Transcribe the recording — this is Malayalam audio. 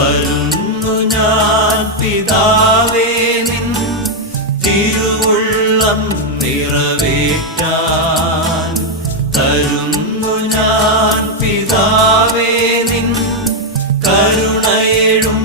വരുന്നു ഞാൻ പിതാവേ നിൻ തിരുവുള്ളം നിറവേറ്റാൻ. തരുന്നു ഞാൻ പിതാവേ നിൻ കരുണയെഴും